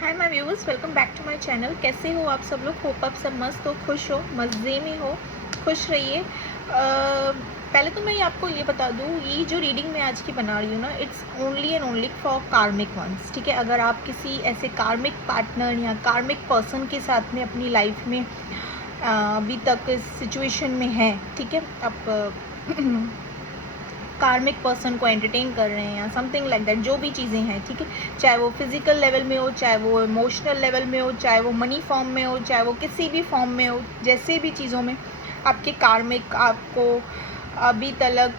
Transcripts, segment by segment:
Hi my viewers, welcome back to my channel. कैसे हो आप सब लोग? होप आप सब मस्त हो, खुश हो, मज़े में हो, खुश रहिए। पहले तो मैं आपको ये बता दूँ, ये जो रीडिंग मैं आज की बना रही हूँ ना, it's only and only for कार्मिक वंस। ठीक है, अगर आप किसी ऐसे कार्मिक पार्टनर या कार्मिक पर्सन के साथ में अपनी लाइफ में अभी तक इस सिचुएशन में हैं, ठीक है, आप कार्मिक पर्सन को एंटरटेन कर रहे हैं या समथिंग लाइक दैट, जो भी चीज़ें हैं, ठीक है, चाहे वो फिजिकल लेवल में हो, चाहे वो इमोशनल लेवल में हो, चाहे वो मनी फॉर्म में हो, चाहे वो किसी भी फॉर्म में हो, जैसे भी चीज़ों में आपके कार्मिक आपको अभी तक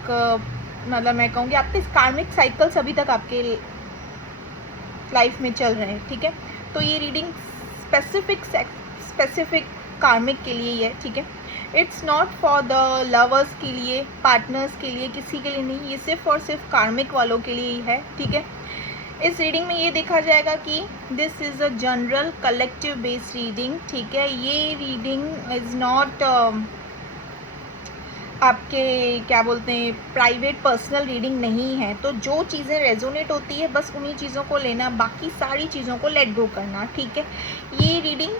मतलब मैं कहूँगी आपके कार्मिक साइकिल्स अभी तक आपके लाइफ में चल रहे हैं। ठीक है, तो ये रीडिंग स्पेसिफिक कार्मिक के लिए ही है। ठीक है, it's not for the lovers के लिए, पार्टनर्स के लिए, किसी के लिए नहीं, ये सिर्फ और सिर्फ कार्मिक वालों के लिए ही है। ठीक है, इस रीडिंग में ये देखा जाएगा कि this is a general collective based reading. ठीक है, ये रीडिंग इज़ नॉट आपके क्या बोलते हैं प्राइवेट पर्सनल रीडिंग नहीं है। तो जो चीज़ें रेजोनेट होती है बस उन्हीं चीज़ों को लेना, बाकी सारी चीज़ों को लेट गो करना। ठीक है, ये रीडिंग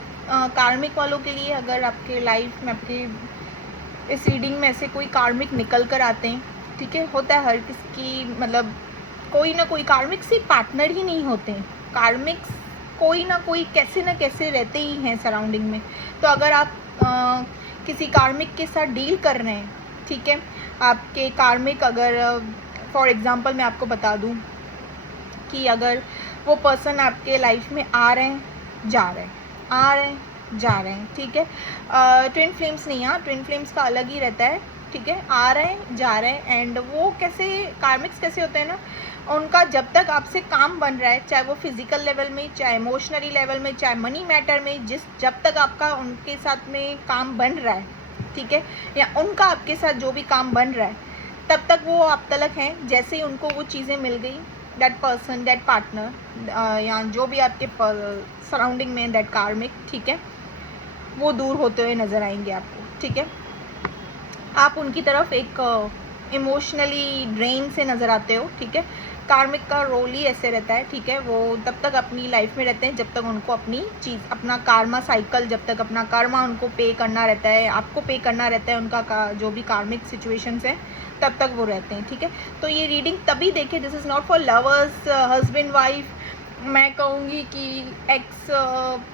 कार्मिक वालों के लिए। अगर आपके लाइफ में आपके इस रीडिंग में से कोई कार्मिक निकल कर आते हैं, ठीक है, होता है हर किसी की, मतलब कोई ना कोई कार्मिक से पार्टनर ही नहीं होते हैं, कार्मिक कोई ना कोई कैसे ना कैसे रहते ही हैं सराउंडिंग में। तो अगर आप किसी कार्मिक के साथ डील कर रहे हैं, ठीक है, आपके कार्मिक अगर फॉर एग्जांपल मैं आपको बता दूं कि अगर वो पर्सन आपके लाइफ में आ रहे हैं जा रहे हैं, आ रहे हैं जा रहे हैं, ठीक है, ट्विन फ्लेम्स नहीं, हाँ ट्विन फ्लेम्स का अलग ही रहता है। ठीक है, आ रहे हैं जा रहे हैं, एंड वो कैसे कार्मिक्स कैसे होते हैं ना, उनका जब तक आपसे काम बन रहा है, चाहे वो फिजिकल लेवल में, चाहे इमोशनली लेवल में, चाहे मनी मैटर में, जब तक आपका उनके साथ में काम बन रहा है, ठीक है, या उनका आपके साथ जो भी काम बन रहा है, तब तक वो आप तलक हैं। जैसे ही उनको वो चीज़ें मिल गई, दैट पर्सन, दैट पार्टनर या जो भी आपके सराउंडिंग में दैट कार्मिक, ठीक है, वो दूर होते हुए नज़र आएंगे आपको। ठीक है, आप उनकी तरफ एक इमोशनली ड्रेन से नज़र आते हो। ठीक है, कार्मिक का रोल ही ऐसे रहता है। ठीक है, वो तब तक अपनी लाइफ में रहते हैं जब तक उनको अपनी चीज़, अपना कार्मा साइकिल, जब तक अपना कर्मा उनको पे करना रहता है, आपको पे करना रहता है, उनका जो भी कार्मिक सिचुएशंस हैं तब तक वो रहते हैं। ठीक है, तो ये रीडिंग तभी देखें, this is not for lovers, husband wife, मैं कहूँगी कि एक्स,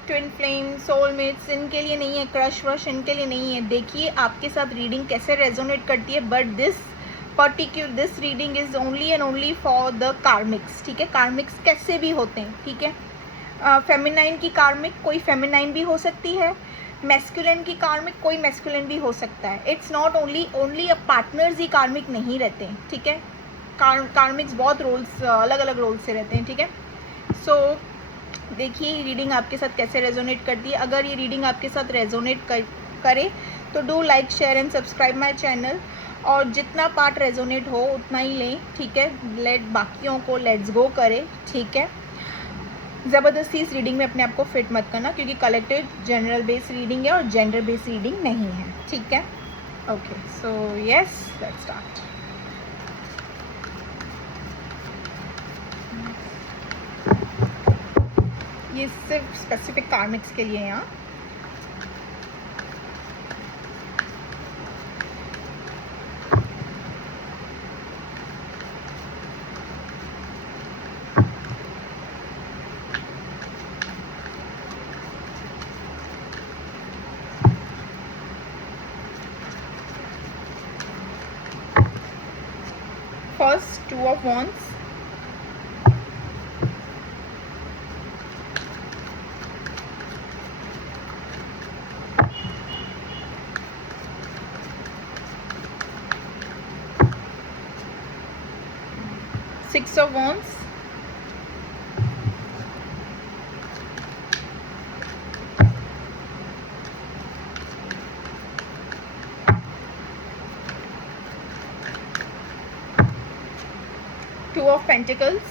ट्विन फ्लेम, सोलमेट्स, इनके लिए नहीं है, क्रश वश इनके लिए नहीं है। देखिए आपके साथ रीडिंग कैसे रेजोनेट करती है, but this reading is only and only for the karmics. ठीक है, कार्मिक्स कैसे भी होते हैं। ठीक है, फेमिनाइन की कार्मिक कोई फेमिनाइन भी हो सकती है, मैस्कुलिन की कार्मिक कोई मैस्कुलिन भी हो सकता है। It's not only a partners ही कार्मिक नहीं रहते हैं। ठीक है, कार्मिक्स बहुत रोल्स, अलग अलग रोल्स से रहते हैं। ठीक है, सो देखिए ये रीडिंग आपके साथ कैसे रेजोनेट करती है। अगर ये रीडिंग आपके साथ रेजोनेट करे तो do like, share and subscribe my channel, और जितना पार्ट रेजोनेट हो उतना ही लें। ठीक है, बाकियों को लेट्स गो करें। ठीक है, ज़बरदस्ती इस रीडिंग में अपने आप को फिट मत करना, क्योंकि कलेक्टिव जनरल बेस्ड रीडिंग है और जेंडर बेस्ड रीडिंग नहीं है। ठीक है, okay, so yes, let's start. ये सिर्फ स्पेसिफिक कार्मिक्स के लिए यहाँ। First, Two of Wands, Six of Wands, Two of Pentacles,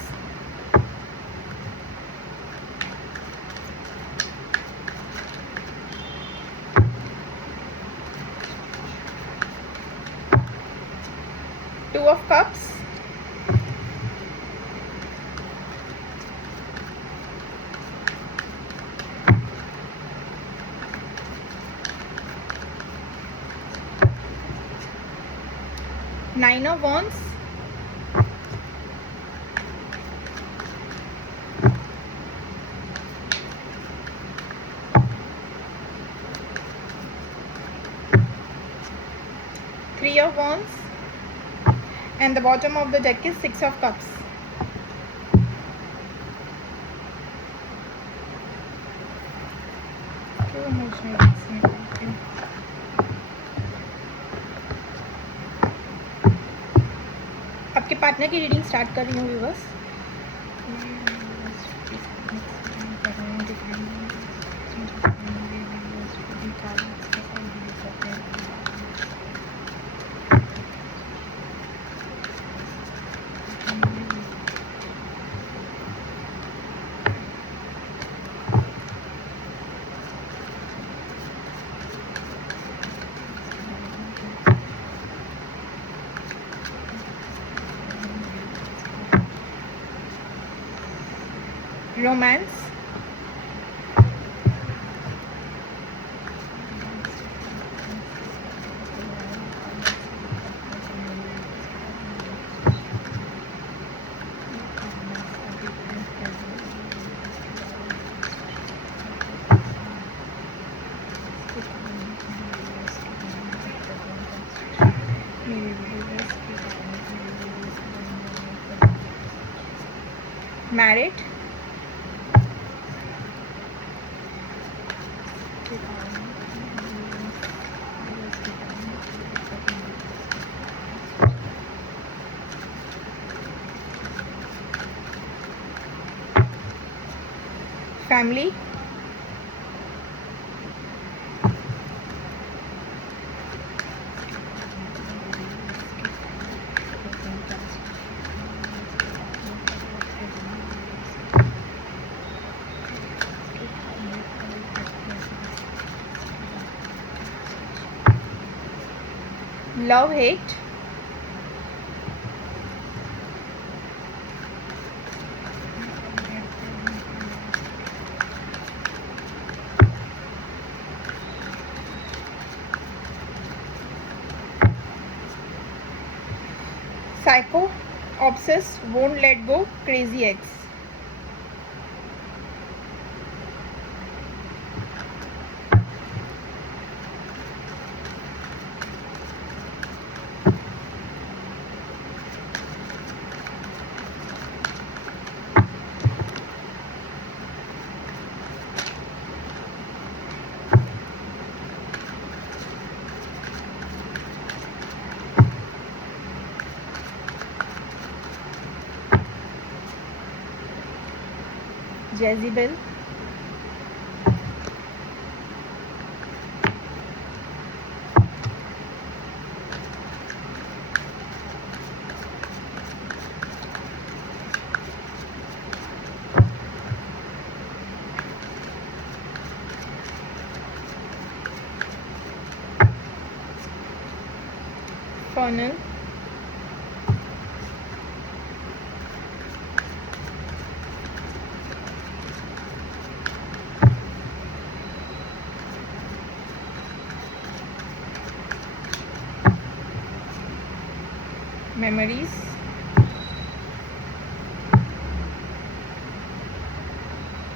Two of Cups, 9 of Wands, Three of Wands, and the bottom of the deck is Six of Cups. आपके partner की reading start कर रही हूँ viewers. Romance, married, family, love, hate, psycho, obsessed, won't let go, crazy ex. Jezebel, funnel, memories,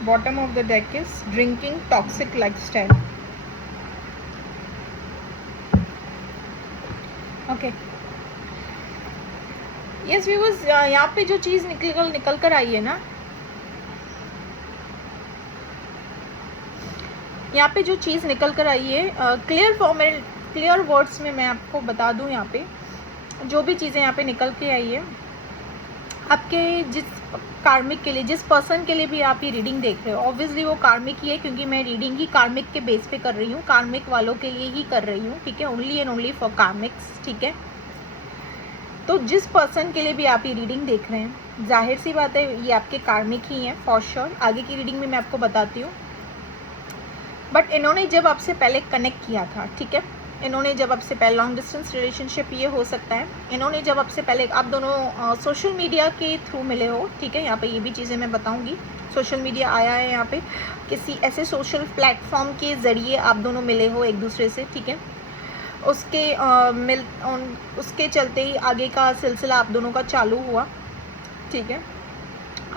bottom of the deck is drinking, toxic lifestyle. Okay yes viewers, यहाँ पे जो चीज़ निकल कर आई है ना, यहाँ पे जो चीज़ निकल कर आई है, क्लियर वर्ड्स में मैं आपको बता दूँ, यहाँ पे जो भी चीज़ें यहाँ पे निकल के आई है, आपके जिस कार्मिक के लिए, जिस पर्सन के लिए भी आप ये रीडिंग देख रहे हो, ऑब्वियसली वो कार्मिक ही है, क्योंकि मैं रीडिंग ही कार्मिक के बेस पे कर रही हूँ, कार्मिक वालों के लिए ही कर रही हूँ, ठीक है, only and only for karmics, ठीक है। तो जिस पर्सन के लिए भी आप ये रीडिंग देख रहे हैं, जाहिर सी बात है ये आपके कार्मिक ही हैं फॉर श्योर। आगे की रीडिंग में मैं आपको बताती हूँ, बट इन्होंने जब आपसे पहले कनेक्ट किया था, ठीक है, इन्होंने जब आपसे पहले, लॉन्ग डिस्टेंस रिलेशनशिप ये हो सकता है, इन्होंने जब आपसे पहले, आप दोनों सोशल मीडिया के थ्रू मिले हो, ठीक है, यहाँ पे ये भी चीज़ें मैं बताऊंगी, सोशल मीडिया आया है यहाँ पे, किसी ऐसे सोशल प्लेटफॉर्म के ज़रिए आप दोनों मिले हो एक दूसरे से, ठीक है। उसके उसके चलते ही आगे का सिलसिला आप दोनों का चालू हुआ, ठीक है।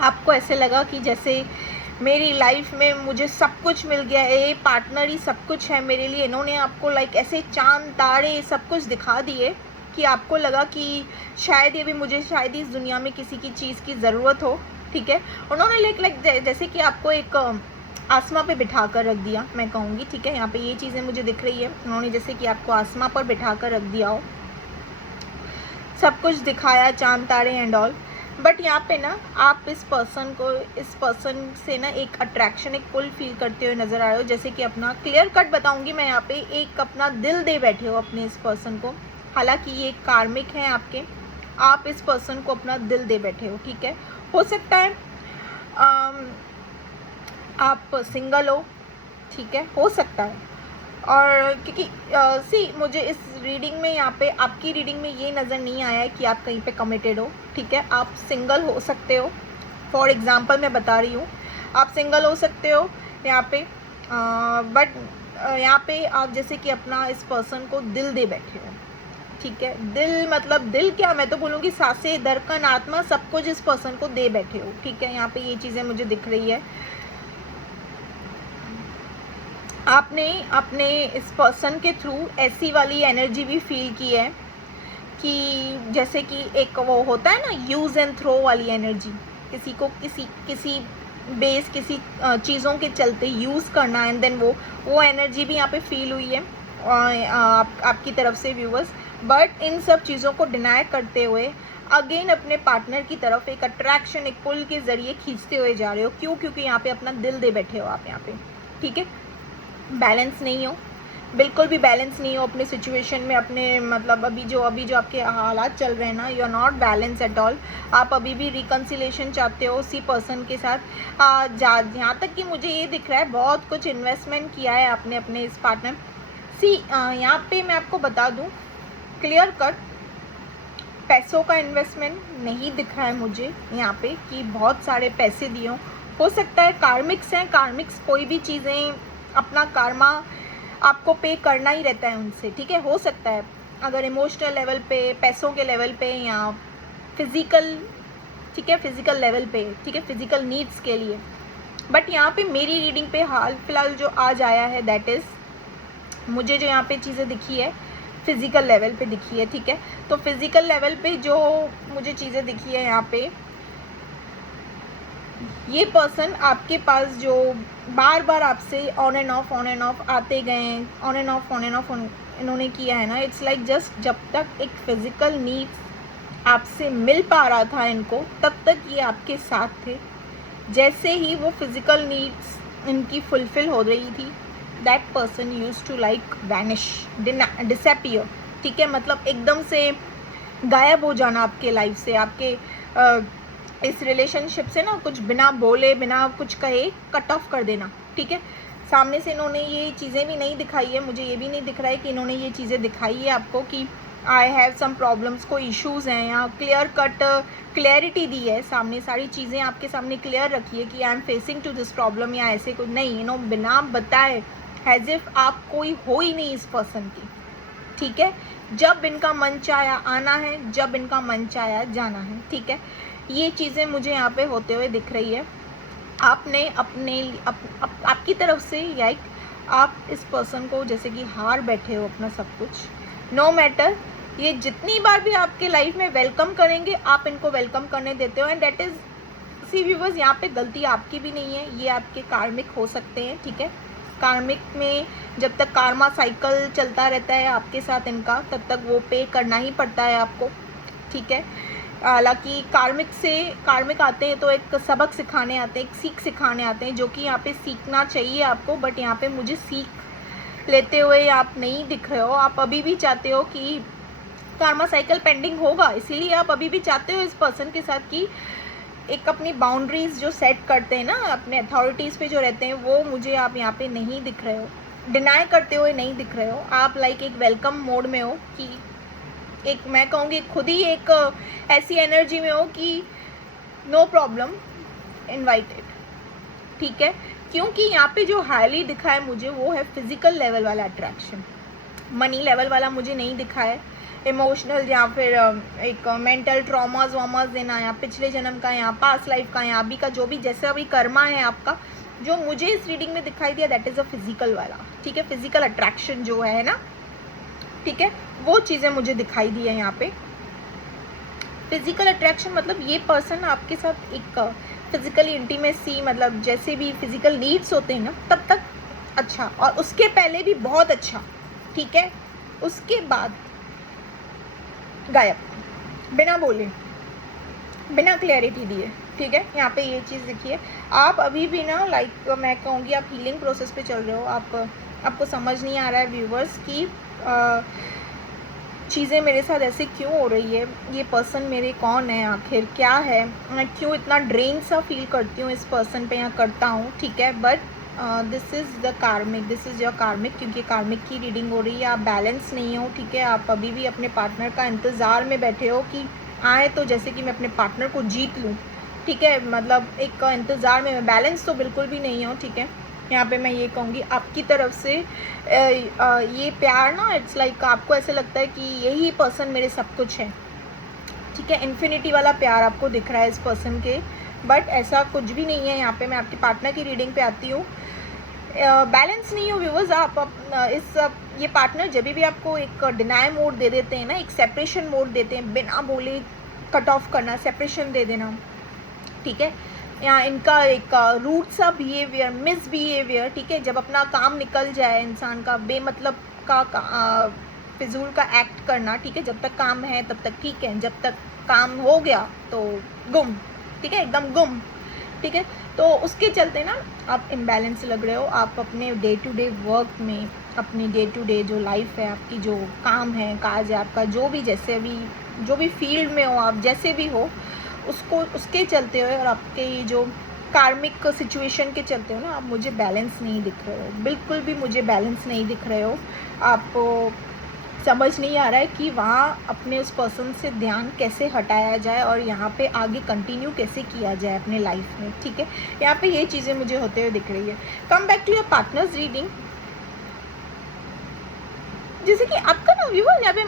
आपको ऐसे लगा कि जैसे मेरी लाइफ में मुझे सब कुछ मिल गया, ये पार्टनर ही सब कुछ है मेरे लिए। इन्होंने आपको लाइक ऐसे चांद तारे सब कुछ दिखा दिए कि आपको लगा कि शायद ये भी मुझे शायद इस दुनिया में किसी की चीज़ की ज़रूरत हो, ठीक है। उन्होंने लाइक जैसे कि आपको एक आसमां पे बिठा कर रख दिया, मैं कहूँगी, ठीक है। यहाँ पे ये चीज़ें मुझे दिख रही है, उन्होंने जैसे कि आपको आसमां पर बिठा कर रख दिया हो, सब कुछ दिखाया, चांद तारे एंड ऑल। बट यहाँ पे ना आप इस पर्सन से ना एक अट्रैक्शन, एक पुल फील करते हुए नज़र आ रहे हो। जैसे कि अपना क्लियर कट बताऊंगी मैं, यहाँ पे एक अपना दिल दे बैठे हो अपने इस पर्सन को। हालांकि ये कार्मिक है आपके, आप इस पर्सन को अपना दिल दे बैठे हो, ठीक है। हो सकता है आप सिंगल हो, ठीक है, हो सकता है। और क्योंकि मुझे इस रीडिंग में, यहाँ पे आपकी रीडिंग में ये नज़र नहीं आया है कि आप कहीं पे कमिटेड हो, ठीक है। आप सिंगल हो सकते हो, फॉर एग्जांपल मैं बता रही हूँ, आप सिंगल हो सकते हो यहाँ पे। बट यहाँ पे आप जैसे कि अपना इस पर्सन को दिल दे बैठे हो, ठीक है। दिल मतलब दिल क्या, मैं तो बोलूँगी सांसें, धड़कन, आत्मा, सब कुछ इस पर्सन को दे बैठे हो, ठीक है। यहाँ पे ये चीज़ें मुझे दिख रही है। आपने अपने इस पर्सन के थ्रू ऐसी वाली एनर्जी भी फील की है कि जैसे कि एक वो होता है ना, यूज़ एंड थ्रो वाली एनर्जी, किसी को किसी बेस, किसी चीज़ों के चलते यूज़ करना, एंड देन वो एनर्जी भी यहाँ पे फील हुई है आपकी तरफ से व्यूवर्स। बट इन सब चीज़ों को डिनाई करते हुए अगेन अपने पार्टनर की तरफ एक अट्रैक्शन, एक पुल के ज़रिए खींचते हुए जा रहे हो। क्यों? क्योंकि यहाँ पे अपना दिल दे बैठे हो आप यहाँ पे, ठीक है। बैलेंस नहीं हो, बिल्कुल भी बैलेंस नहीं हो अपने सिचुएशन में, अपने मतलब अभी जो आपके हालात चल रहे हैं ना, you are not balance at all. आप अभी भी रिकन्सिलेशन चाहते हो उसी पर्सन के साथ। यहाँ तक कि मुझे ये दिख रहा है बहुत कुछ इन्वेस्टमेंट किया है आपने अपने इस पार्टनर। यहाँ पे मैं आपको बता दूँ क्लियर कट, पैसों का इन्वेस्टमेंट नहीं दिख रहा है मुझे यहाँ पे कि बहुत सारे पैसे दिए हो सकता है कार्मिक्स हैं, कार्मिक्स कोई भी चीज़ें अपना कार्मा आपको पे करना ही रहता है उनसे, ठीक है। हो सकता है अगर इमोशनल लेवल पे, पैसों के लेवल पे, या फिज़िकल, ठीक है, फिज़िकल लेवल पे, ठीक है, फिज़िकल नीड्स के लिए। बट यहाँ पे मेरी रीडिंग पे हाल फिलहाल जो आज आया है, दैट इज़ मुझे जो यहाँ पे चीज़ें दिखी है फिज़िकल लेवल पे दिखी है, ठीक है। तो फिज़िकल लेवल पे जो मुझे चीज़ें दिखी है यहाँ पे, ये पर्सन आपके पास जो बार बार आपसे ऑन एंड ऑफ आते गए, ऑन एंड ऑफ इन्होंने किया है ना, इट्स लाइक जस्ट जब तक एक फिज़िकल नीड्स आपसे मिल पा रहा था इनको, तब तक ये आपके साथ थे। जैसे ही वो फिज़िकल नीड्स इनकी फुलफ़िल हो रही थी, that person used to like vanish, disappear, ठीक है। मतलब एकदम से गायब हो जाना आपके लाइफ से, आपके इस रिलेशनशिप से ना, कुछ बिना बोले, बिना कुछ कहे कट ऑफ कर देना, ठीक है। सामने से इन्होंने ये चीज़ें भी नहीं दिखाई है, मुझे ये भी नहीं दिख रहा है कि इन्होंने ये चीज़ें दिखाई है आपको कि आई हैव सम प्रॉब्लम्स, कोई इश्यूज़ हैं, या क्लियर कट क्लैरिटी दी है सामने, सारी चीज़ें आपके सामने क्लियर रखी है कि I am facing to this problem, या ऐसे कुछ नहीं। इन्होंने बिना बताए एज इफ आप कोई हो ही नहीं इस पर्सन की, ठीक है। जब इनका मन चाहा आना है, जब इनका मन चाहा जाना है, ठीक है। ये चीज़ें मुझे यहाँ पे होते हुए दिख रही है। आपने आपकी तरफ से या आप इस पर्सन को जैसे कि हार बैठे हो अपना सब कुछ, नो मैटर ये जितनी बार भी आपके लाइफ में वेलकम करेंगे, आप इनको वेलकम करने देते हो, and that is see viewers, यहाँ पे गलती आपकी भी नहीं है, ये आपके कार्मिक हो सकते हैं, ठीक है। कार्मिक में जब तक कार्मा साइकिल चलता रहता है आपके साथ इनका, तब तक वो पे करना ही पड़ता है आपको, ठीक है। हालांकि कार्मिक आते हैं तो एक सबक सिखाने आते हैं, एक सीख सिखाने आते हैं, जो कि यहाँ पे सीखना चाहिए आपको। बट यहाँ पे मुझे सीख लेते हुए आप नहीं दिख रहे हो। आप अभी भी चाहते हो कि कार्मा साइकिल पेंडिंग होगा, इसीलिए आप अभी भी चाहते हो इस पर्सन के साथ कि एक अपनी बाउंड्रीज जो सेट करते हैं ना, अपने अथॉरिटीज़ पे जो रहते हैं, वो मुझे आप यहाँ पे नहीं दिख रहे हो, डिनाई करते हुए नहीं दिख रहे हो। आप लाइक एक वेलकम मोड में हो कि एक, मैं कहूँगी खुद ही एक ऐसी एनर्जी में हो कि नो प्रॉब्लम, इनवाइटेड, ठीक है। क्योंकि यहाँ पे जो हाईली दिखा है मुझे, वो है फिजिकल लेवल वाला अट्रैक्शन, मनी लेवल वाला मुझे नहीं दिखा है। इमोशनल या फिर एक मेंटल ट्रॉमास वामास देना, या पिछले जन्म का, या पास्ट लाइफ का, या अभी का जो भी जैसा भी कर्मा है आपका, जो मुझे इस रीडिंग में दिखाई दिया दैट इज़ अ फिजिकल वाला, ठीक है। फिजिकल अट्रैक्शन जो है ना, ठीक है, वो चीज़ें मुझे दिखाई दी है यहाँ पे। फिजिकल अट्रैक्शन मतलब ये पर्सन आपके साथ एक फिजिकली इंटीमेसी, मतलब जैसे भी फिजिकल नीड्स होते हैं ना तब तक अच्छा, और उसके पहले भी बहुत अच्छा, ठीक है। उसके बाद गायब, बिना बोले, बिना क्लैरिटी दिए, ठीक है। यहाँ पे ये चीज़ देखिए, आप अभी भी ना लाइक मैं कहूँगी आप हीलिंग प्रोसेस पे चल रहे हो। आपको समझ नहीं आ रहा है व्यूवर्स की चीज़ें मेरे साथ ऐसे क्यों हो रही है, ये पर्सन मेरे कौन है, आखिर क्या है, मैं क्यों इतना ड्रेन सा फील करती हूँ इस पर्सन पे, यहाँ करता हूँ, ठीक है। बट दिस इज़ द कार्मिक, दिस इज़ योर कार्मिक, क्योंकि कार्मिक की रीडिंग हो रही है। आप बैलेंस नहीं हो, ठीक है। आप अभी भी अपने पार्टनर का इंतज़ार में बैठे हो कि आए तो जैसे कि मैं अपने पार्टनर को जीत लूँ, ठीक है। मतलब एक इंतज़ार में, बैलेंस तो बिल्कुल भी नहीं हो, ठीक है। यहाँ पे मैं ये कहूँगी आपकी तरफ से ये प्यार ना, इट्स लाइक आपको ऐसे लगता है कि यही पर्सन मेरे सब कुछ है, ठीक है। इन्फिनिटी वाला प्यार आपको दिख रहा है इस पर्सन के, बट ऐसा कुछ भी नहीं है। यहाँ पे मैं आपके पार्टनर की रीडिंग पे आती हूँ। बैलेंस नहीं हो व्यूअर्स। ये पार्टनर जब भी आपको एक डिनाई मोड दे देते हैं ना, एक सेपरेशन मोड देते हैं, बिना बोले कट ऑफ करना, सेपरेशन दे देना, ठीक है। यहाँ इनका एक रूट सा बिहेवियर, मिस बिहेवियर, ठीक है। जब अपना काम निकल जाए इंसान का, बेमतलब का फिजूल का एक्ट करना, ठीक है। जब तक काम है तब तक ठीक है, जब तक काम हो गया तो गुम, ठीक है, एकदम गुम, ठीक है। तो उसके चलते ना आप इम्बैलेंस लग रहे हो। आप अपने डे टू डे वर्क में, अपनी डे टू डे जो लाइफ है आपकी, जो काम है, काज है आपका, जो भी जैसे भी जो भी फील्ड में हो आप, जैसे भी हो, उसके चलते हो, और आपके जो कार्मिक सिचुएशन के चलते हो ना, आप मुझे बैलेंस नहीं दिख रहे हो, बिल्कुल भी मुझे बैलेंस नहीं दिख रहे हो। आपको समझ नहीं आ रहा है कि वहाँ अपने उस पर्सन से ध्यान कैसे हटाया जाए और यहाँ पे आगे कंटिन्यू कैसे किया जाए अपने लाइफ में, ठीक है। यहाँ पे ये चीज़ें मुझे होते हुए दिख रही है। Come back to your partners reading. जैसे कि आपका ना व्यूअर यहाँ पे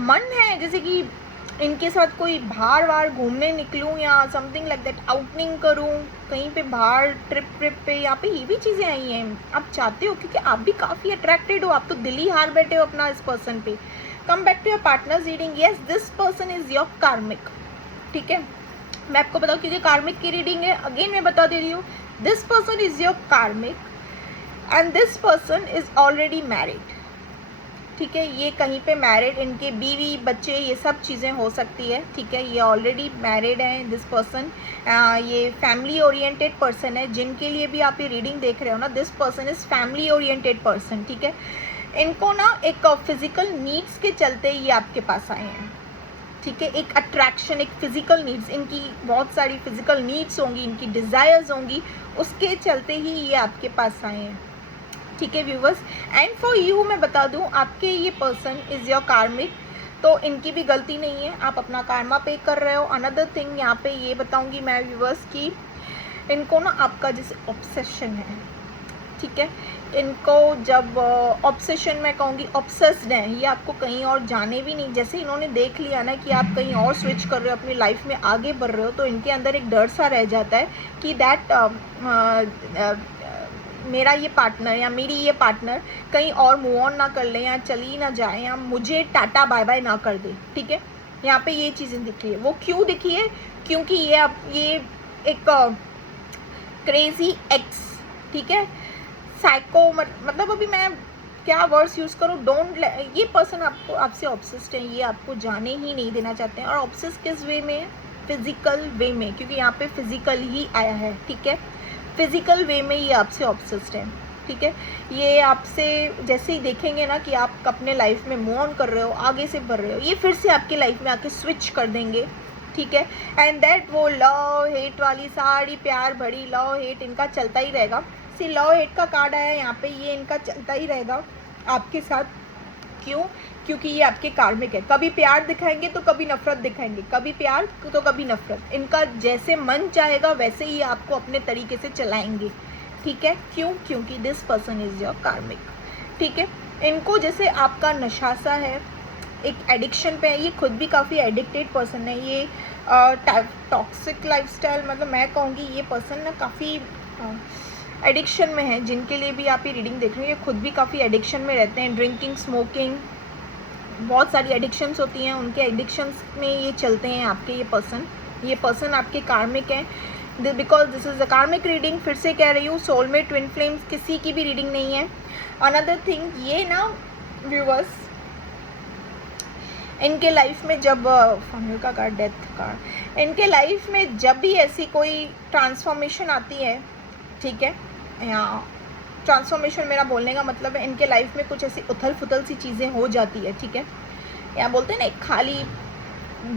मन है जैसे कि इनके साथ कोई बाहर वार घूमने निकलूं, या समथिंग लाइक दैट, आउटिंग करूं कहीं पे बाहर, ट्रिप पे। यहाँ पे ये भी चीज़ें आई हैं, आप चाहते हो, क्योंकि आप भी काफ़ी अट्रैक्टेड हो, आप तो दिल ही हार बैठे हो अपना इस पर्सन पे। Come back to your partners reading. Yes, this person is your karmic, ठीक है। मैं आपको बताऊँ क्योंकि कार्मिक की रीडिंग है, अगेन मैं बता दे रही हूँ, दिस पर्सन इज योर कार्मिक and this person is already married, ठीक है। ये कहीं पे मैरिड, इनके बीवी बच्चे ये सब चीज़ें हो सकती है, ठीक है। ये ऑलरेडी मैरिड है दिस पर्सन। ये फैमिली ओरिएंटेड पर्सन है, जिनके लिए भी आप ये रीडिंग देख रहे हो ना, this person is family oriented person, ठीक है। इनको ना एक फिजिकल नीड्स के चलते ये आपके पास आए हैं, ठीक है। एक अट्रैक्शन, एक फिजिकल नीड्स, इनकी बहुत सारी फिजिकल नीड्स होंगी, इनकी डिज़ायर्स होंगी, उसके चलते ही ये आपके पास आए हैं, ठीक है व्यूवर्स। एंड फॉर यू मैं बता दूं, आपके ये पर्सन इज़ योर कार्मिक, तो इनकी भी गलती नहीं है, आप अपना कार्मा पे कर रहे हो। अनदर थिंग यहाँ पे ये बताऊंगी मैं व्यूवर्स की, इनको ना आपका जैसे ऑब्सेशन है, ठीक है। इनको जब ऑब्सेशन मैं कहूँगी, ऑब्सेस्ड हैं ये, आपको कहीं और जाने भी नहीं। जैसे इन्होंने देख लिया ना कि आप कहीं और स्विच कर रहे हो, अपनी लाइफ में आगे बढ़ रहे हो, तो इनके अंदर एक डर सा रह जाता है कि दैट मेरा ये पार्टनर या मेरी ये पार्टनर कहीं और मूव ऑन ना कर ले, या चली ना जाए, या मुझे टाटा बाय बाय ना कर दे, ठीक है। यहाँ पे ये चीज़ें दिखी है। वो क्यों दिखी है? क्योंकि ये एक क्रेजी एक्स, ठीक है, साइको, मतलब अभी मैं क्या वर्ड्स यूज़ करूँ, डोंट, ये पर्सन आपसे ऑब्सेस्ड है, ये आपको जाने ही नहीं देना चाहते हैं। और ऑब्सेस्ड किस वे में? फिजिकल वे में, क्योंकि यहाँ पे फिजिकल ही आया है, ठीक है। फिजिकल वे में ये आपसे ऑब्सेस्ड है, ठीक है। ये आपसे जैसे ही देखेंगे ना कि आप अपने लाइफ में मूव ऑन कर रहे हो, आगे से बढ़ रहे हो, ये फिर से आपकी लाइफ में आके स्विच कर देंगे, ठीक है। एंड दैट वो लव हेट वाली सारी प्यार भरी लव हेट इनका चलता ही रहेगा। सी लव हेट का कार्ड आया यहाँ पे, ये इनका चलता ही रहेगा आपके साथ। क्यों? क्योंकि ये आपके कार्मिक है। कभी प्यार दिखाएंगे तो कभी नफरत दिखाएंगे, कभी प्यार तो कभी नफरत। इनका जैसे मन चाहेगा वैसे ही आपको अपने तरीके से चलाएंगे, ठीक है। क्यों? क्योंकि this person is your karmic, ठीक है। इनको जैसे आपका नशा सा है, एक एडिक्शन पे है, ये खुद भी काफ़ी एडिक्टेड पर्सन है। ये टॉक्सिक लाइफस्टाइल, मतलब मैं कहूँगी ये पर्सन ना काफ़ी एडिक्शन में है। जिनके लिए भी आप ये रीडिंग देख रहे हो, ये खुद भी काफ़ी एडिक्शन में रहते हैं। ड्रिंकिंग, स्मोकिंग, बहुत सारी एडिक्शंस होती हैं, उनके एडिक्शंस में ये चलते हैं आपके ये पर्सन आपके कार्मिक हैं। बिकॉज दिस इज़ अ कार्मिक रीडिंग। फिर से कह रही हूँ, सोलमेट, ट्विन फ्लेम्स किसी की भी रीडिंग नहीं है। अनदर थिंग, ये ना व्यूअर्स, इनके लाइफ में जब फैमिली का कार्ड, डेथ कार्ड, इनके लाइफ में जब भी ऐसी कोई ट्रांसफॉर्मेशन आती है, ठीक है, या ट्रांसफॉर्मेशन मेरा बोलने का मतलब है इनके लाइफ में कुछ ऐसी उथल पुथल सी चीज़ें हो जाती है, ठीक है, या बोलते हैं ना एक खाली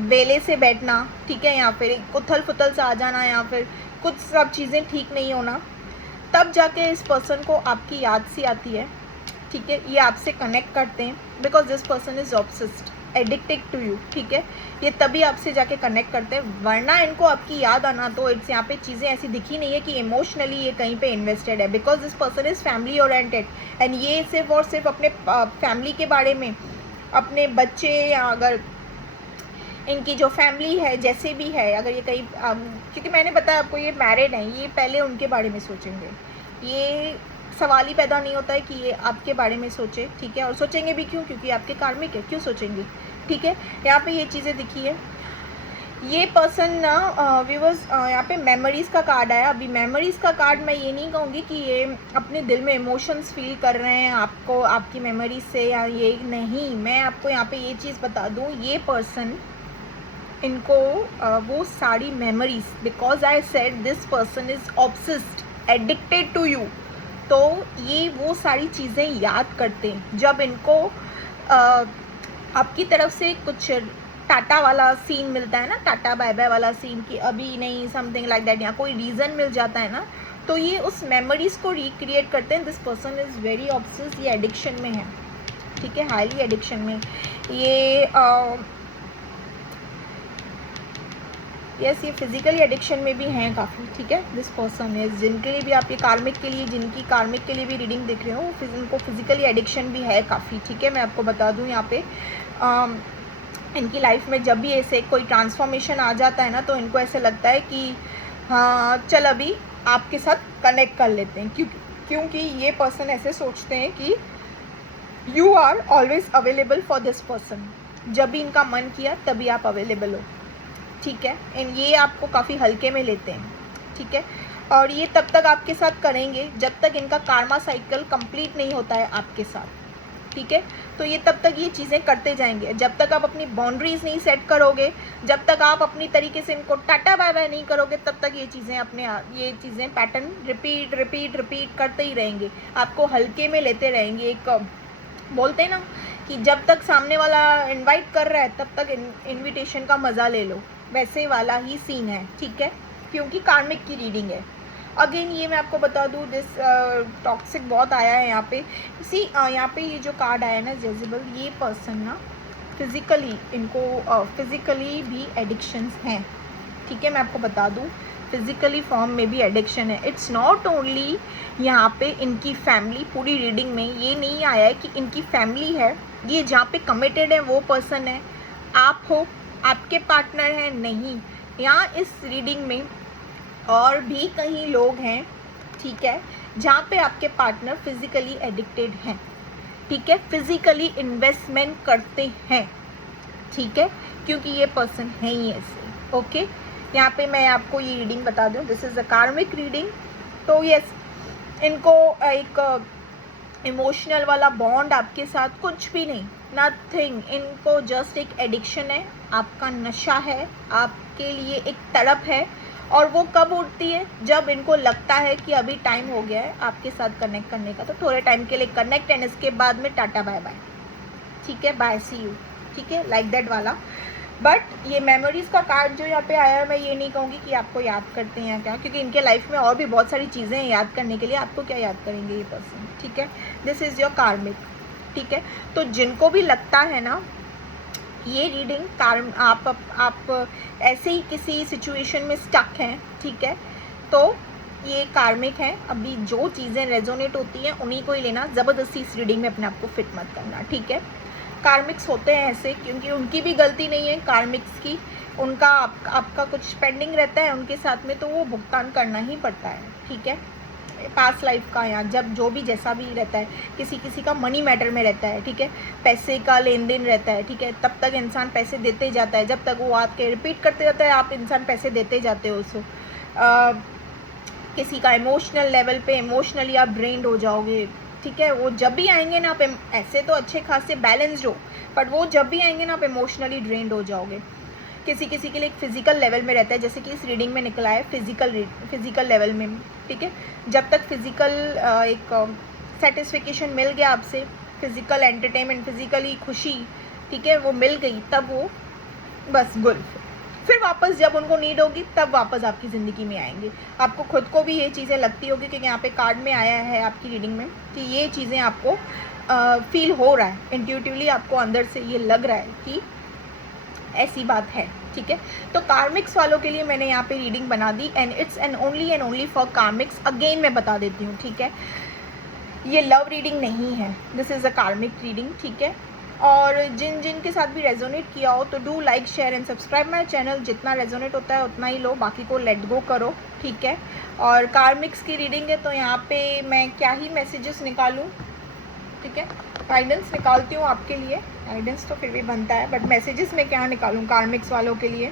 बेले से बैठना, ठीक है, या फिर एक उथल पुथल सा आ जाना, या फिर कुछ सब चीज़ें ठीक नहीं होना, तब जाके इस पर्सन को आपकी याद सी आती है, ठीक है, ये आपसे कनेक्ट करते हैं। Because this person is obsessed, addicted to you, ठीक है, ये तभी आपसे जाके कनेक्ट करते हैं, वरना इनको आपकी याद आना तो इट्स यहाँ पे चीज़ें ऐसी दिखी नहीं है कि इमोशनली ये कहीं पे इन्वेस्टेड है। Because this person is family oriented and ये सिर्फ और सिर्फ अपने फैमिली के बारे में, अपने बच्चे, या अगर इनकी जो फैमिली है जैसे भी है, अगर ये कहीं क्योंकि मैंने बताया आपको ये मैरिड हैं, ये पहले उनके बारे में सोचेंगे। ये सवाल ही पैदा नहीं होता है कि ये आपके बारे में सोचे, ठीक है, और सोचेंगे भी क्यों, क्योंकि आपके कार्मिक है, क्यों सोचेंगे, ठीक है। यहाँ पे ये चीज़ें दिखी है। ये पर्सन ना व्यूअर्स, यहाँ पे मेमोरीज़ का कार्ड आया। अभी मेमोरीज़ का कार्ड मैं ये नहीं कहूँगी कि ये अपने दिल में इमोशंस फील कर रहे हैं आपको आपकी मेमोरीज से, या ये नहीं। मैं आपको यहाँ पे ये चीज़ बता दूँ, ये पर्सन इनको वो सारी memories, because I said this person is obsessed, addicted to you, तो ये वो सारी चीज़ें याद करते हैं जब इनको आपकी तरफ से कुछ टाटा वाला सीन मिलता है ना, टाटा बाय बाय वाला सीन, कि अभी नहीं, समथिंग लाइक दैट, या कोई रीज़न मिल जाता है ना, तो ये उस मेमोरीज को रिक्रिएट करते हैं। This person is very obsessed, ये एडिक्शन में है, ठीक है, हाईली एडिक्शन में। ये ये फिजिकली एडिक्शन में भी हैं काफ़ी, ठीक है, दिस पर्सन इज, जिनके लिए भी आप ये कार्मिक के लिए, जिनकी कार्मिक के लिए भी रीडिंग देख रहे हो, उनको फिजिकली एडिक्शन भी है काफ़ी, ठीक है। मैं आपको बता दूं यहाँ पे इनकी लाइफ में जब भी ऐसे कोई ट्रांसफॉर्मेशन आ जाता है ना, तो इनको ऐसे लगता है कि हाँ चल अभी आपके साथ कनेक्ट कर लेते हैं, क्योंकि ये पर्सन ऐसे सोचते हैं कि you are always available for this person, जब भी इनका मन किया तभी आप अवेलेबल हो, ठीक है। एंड ये आपको काफ़ी हल्के में लेते हैं, ठीक है, और ये तब तक आपके साथ करेंगे जब तक इनका कार्मा साइकिल कंप्लीट नहीं होता है आपके साथ, ठीक है। तो ये तब तक ये चीज़ें करते जाएंगे, जब तक आप अपनी बाउंड्रीज नहीं सेट करोगे, जब तक आप अपनी तरीके से इनको टाटा बाय बाय नहीं करोगे, तब तक ये चीज़ें पैटर्न रिपीट रिपीट रिपीट करते ही रहेंगे, आपको हल्के में लेते रहेंगे। एक बोलते हैं ना कि जब तक सामने वाला इनवाइट कर रहा है तब तक इनविटेशन का मज़ा ले लो, वैसे वाला ही सीन है, ठीक है, क्योंकि कार्मिक की रीडिंग है। अगेन ये मैं आपको बता दूँ, दिस टॉक्सिक बहुत आया है यहाँ पे। यहाँ पे ये जो कार्ड आया है ना, जेजेबल, ये पर्सन ना फिज़िकली, इनको फिज़िकली भी एडिक्शंस हैं, ठीक है, मैं आपको बता दूँ, फिज़िकली फॉर्म में भी एडिक्शन है। इट्स नॉट ओनली यहाँ पे इनकी फैमिली, पूरी रीडिंग में ये नहीं आया है कि इनकी फैमिली है, ये जहाँ पे कमिटेड है वो पर्सन है, आप हो, आपके पार्टनर हैं, नहीं, यहाँ इस रीडिंग में और भी कई लोग हैं, ठीक है, जहाँ पे आपके पार्टनर फिजिकली एडिक्टेड हैं, ठीक है, फिजिकली इन्वेस्टमेंट करते हैं, ठीक है, क्योंकि ये पर्सन है ही ऐसे, ओके। यहाँ पे मैं आपको ये रीडिंग बता दूँ, दिस इज़ अ कार्मिक रीडिंग। तो यस, इनको एक इमोशनल वाला बॉन्ड आपके साथ कुछ भी नहीं, नथिंग, इनको जस्ट एक एडिक्शन है, आपका नशा है, आपके लिए एक तड़प है, और वो कब उठती है, जब इनको लगता है कि अभी टाइम हो गया है आपके साथ कनेक्ट करने का, तो थोड़े टाइम के लिए कनेक्ट, एंड इसके बाद में टाटा बाय बाय, ठीक है, बाय सी यू, ठीक है, लाइक दैट वाला। बट ये मेमोरीज़ का कार्ड जो यहाँ पे आया है, मैं ये नहीं कहूँगी कि आपको याद करते हैं या क्या, क्योंकि इनके लाइफ में और भी बहुत सारी चीज़ें हैं याद करने के लिए, आपको क्या याद करेंगे ये पर्सन, ठीक है, दिस इज़ योर कार्मिक, ठीक है। तो जिनको भी लगता है ना ये रीडिंग आप ऐसे ही किसी सिचुएशन में स्टक हैं, ठीक है, तो ये कार्मिक है। अभी जो चीज़ें रेजोनेट होती हैं उन्हीं को ही लेना, ज़बरदस्ती इस रीडिंग में अपने आप को फिट मत करना, ठीक है। कार्मिक्स होते हैं ऐसे क्योंकि उनकी भी गलती नहीं है कार्मिक्स की, उनका आपका कुछ पेंडिंग रहता है उनके साथ में, तो वो भुगतान करना ही पड़ता है, ठीक है। पास्ट लाइफ का या जब जो भी जैसा भी रहता है, किसी किसी का मनी मैटर में रहता है, ठीक है, पैसे का लेन देन रहता है, ठीक है, तब तक इंसान पैसे देते जाता है, जब तक वो आपके रिपीट करते जाता है आप इंसान पैसे देते जाते हो उसको। किसी का इमोशनल लेवल पे इमोशनली आप ड्रेन्ड हो जाओगे, ठीक है। वो जब भी आएंगे ना आप ऐसे तो अच्छे खासे बैलेंस्ड हो, बट वो जब भी आएंगे ना आप इमोशनली ड्रेन्ड हो जाओगे। किसी किसी के लिए एक फिजिकल लेवल में रहता है, जैसे कि इस रीडिंग में निकला है फिजिकल लेवल में, ठीक है। जब तक फिजिकल एक सेटिस्फिकेशन मिल गया आपसे, फिजिकल एंटरटेनमेंट, फिजिकली खुशी, ठीक है, वो मिल गई, तब वो बस गुल। फिर वापस जब उनको नीड होगी तब वापस आपकी ज़िंदगी में आएंगे। आपको खुद को भी ये चीज़ें लगती होगी, क्योंकि यहाँ पे कार्ड में आया है आपकी रीडिंग में कि ये चीज़ें आपको फील हो रहा है, इंट्यूटिवली आपको अंदर से ये लग रहा है कि ऐसी बात है, ठीक है। तो कार्मिक्स वालों के लिए मैंने यहाँ पे रीडिंग बना दी, and it's and only for karmics. Again मैं बता देती हूँ, ठीक है, ये लव रीडिंग नहीं है, दिस इज़ अ कार्मिक रीडिंग, ठीक है। और जिन जिन के साथ भी रेजोनेट किया हो तो do like share and subscribe my channel. जितना रेजोनेट होता है उतना ही लो, बाकी को लेट गो करो, ठीक है। और कार्मिक्स की रीडिंग है तो यहाँ पे मैं क्या ही मैसेजेस निकालूँ, ठीक है, गाइडेंस निकालती हूँ आपके लिए, गाइडेंस तो फिर भी बनता है, बट मैसेजेस में क्या निकालूँ कार्मिक्स वालों के लिए।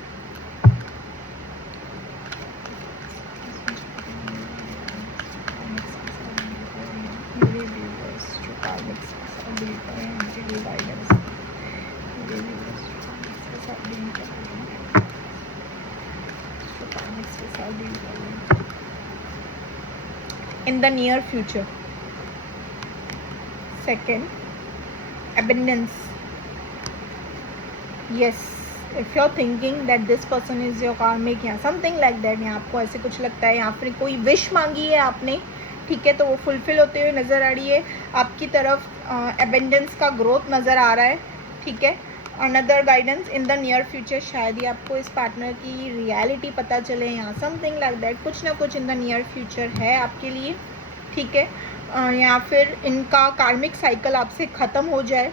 In the near future. Second, abundance. Yes, if you're thinking that this person is your karmic या something like that, या आपको ऐसे कुछ लगता है, या फिर कोई विश मांगी है आपने, ठीक है, तो वो फुलफिल होते हुए नज़र आ रही है आपकी तरफ। एबेंडेंस का ग्रोथ नज़र आ रहा है, ठीक है। Another guidance in the near future, शायद ही आपको इस पार्टनर की रियलिटी पता चले या समथिंग लाइक दैट, कुछ ना कुछ इन द नियर फ्यूचर है आपके लिए, ठीक है। या फिर इनका कार्मिक साइकिल आपसे ख़त्म हो जाए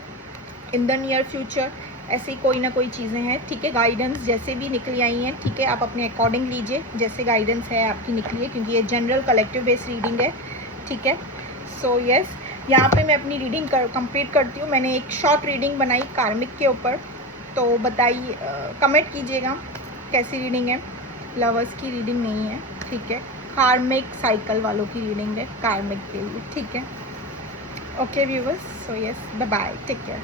इन द नियर फ्यूचर, ऐसी कोई ना कोई चीज़ें हैं, ठीक है। गाइडेंस जैसे भी निकली आई हैं, ठीक है, आप अपने अकॉर्डिंग लीजिए, जैसे गाइडेंस है आपकी निकली है, क्योंकि ये जनरल कलेक्टिव बेस्ड रीडिंग है, ठीक है। सो यस, यहाँ पे मैं अपनी रीडिंग कंप्लीट करती हूँ। मैंने एक शॉर्ट रीडिंग बनाई कार्मिक के ऊपर, तो बताइए, कमेंट कीजिएगा कैसी रीडिंग है। लवर्स की रीडिंग नहीं है, ठीक है, कार्मिक साइकिल वालों की रीडिंग है कार्मिक के लिए, ठीक है। Okay viewers, so yes, bye bye, take care.